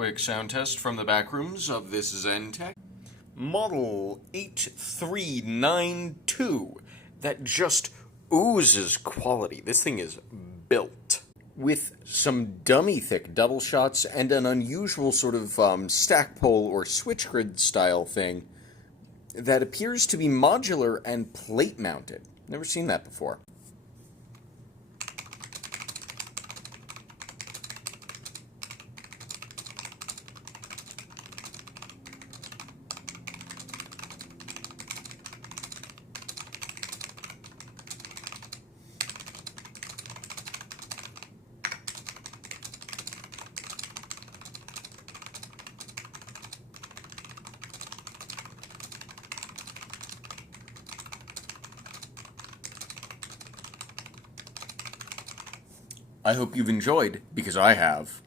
quick sound test from the back rooms of this Zentec. Model 8392 that just oozes quality. This thing is built. With some dummy thick double shots and an unusual sort of stack pole or switch grid style thing that appears to be modular and plate mounted. Never seen that before. I hope you've enjoyed, because I have.